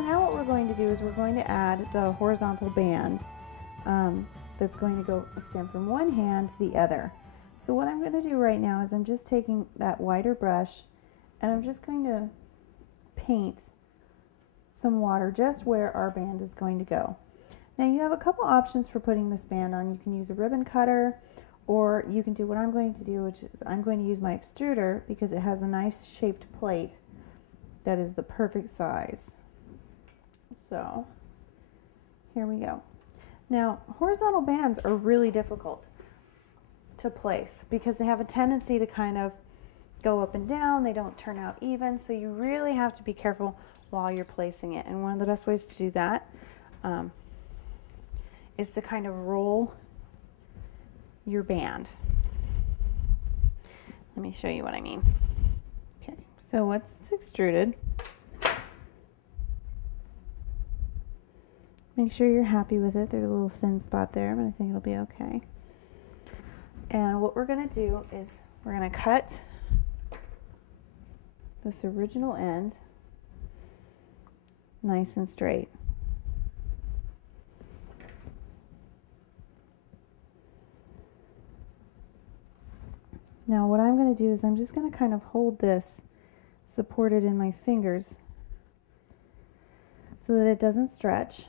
so now what we're going to do is we're going to add the horizontal band that's going to go extend from one hand to the other. So what I'm going to do right now is I'm just taking that wider brush and I'm just going to paint some water just where our band is going to go. Now you have a couple options for putting this band on. You can use a ribbon cutter, or you can do what I'm going to do, which is I'm going to use my extruder because it has a nice shaped plate that is the perfect size. So here we go. Now horizontal bands are really difficult to place because they have a tendency to kind of go up and down. They don't turn out even, so you really have to be careful while you're placing it. And one of the best ways to do that is to kind of roll your band. Let me show you what I mean. Okay, so once it's extruded, make sure you're happy with it. There's a little thin spot there, but I think it'll be okay. And what we're going to do is we're going to cut this original end nice and straight. Now what I'm going to do is I'm just going to kind of hold this supported in my fingers so that it doesn't stretch.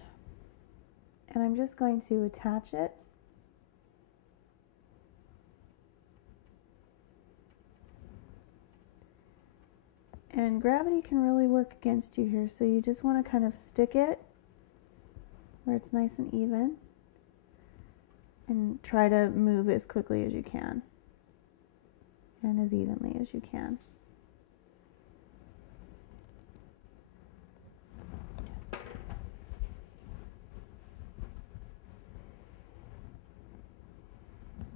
And I'm just going to attach it . And gravity can really work against you here, so you just want to kind of stick it where it's nice and even and try to move as quickly as you can and as evenly as you can.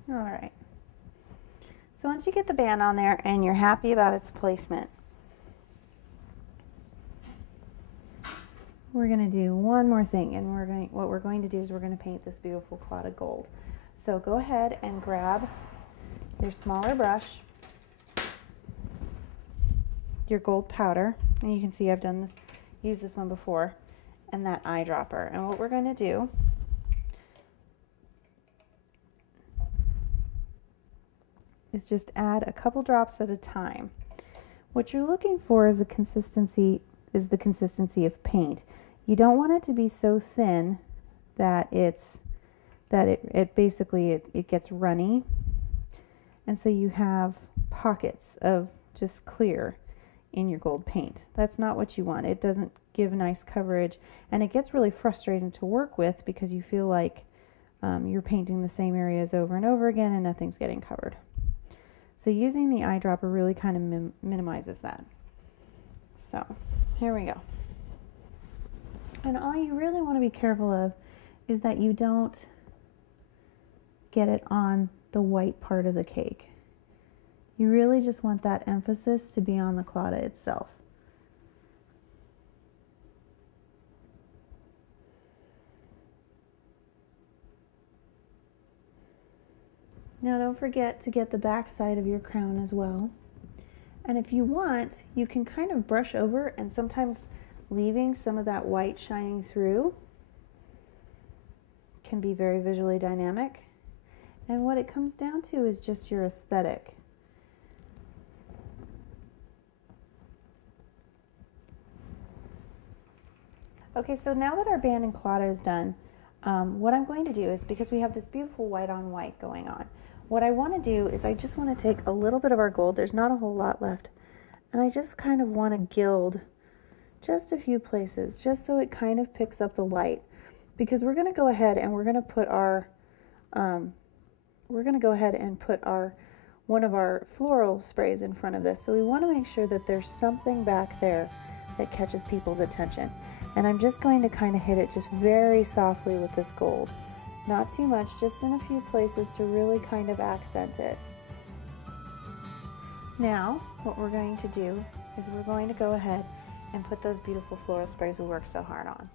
All right. So once you get the band on there and you're happy about its placement, we're going to do one more thing, and what we're going to do is we're going to paint this beautiful clod of gold. So go ahead and grab your smaller brush, your gold powder, and you can see I've done this, used this one before, and that eyedropper. And what we're going to do is just add a couple drops at a time. What you're looking for is the consistency of paint. You don't want it to be so thin that it basically gets runny, and so you have pockets of just clear in your gold paint. That's not what you want. It doesn't give nice coverage, and it gets really frustrating to work with because you feel like you're painting the same areas over and over again and nothing's getting covered. So using the eyedropper really kind of minimizes that. So here we go. And all you really want to be careful of is that you don't get it on the white part of the cake. You really just want that emphasis to be on the claddagh itself. Now don't forget to get the back side of your crown as well. And if you want, you can kind of brush over, and sometimes leaving some of that white shining through can be very visually dynamic. And what it comes down to is just your aesthetic. Okay, so now that our band and claddagh is done, what I'm going to do is, because we have this beautiful white on white going on, what I want to do is I just want to take a little bit of our gold, there's not a whole lot left, and I just kind of want to gild just a few places, just so it kind of picks up the light. Because we're going to go ahead and we're going to put our, one of our floral sprays in front of this. So we want to make sure that there's something back there that catches people's attention. And I'm just going to kind of hit it just very softly with this gold. Not too much, just in a few places to really kind of accent it. Now, what we're going to do is we're going to go ahead and put those beautiful floral sprays we worked so hard on.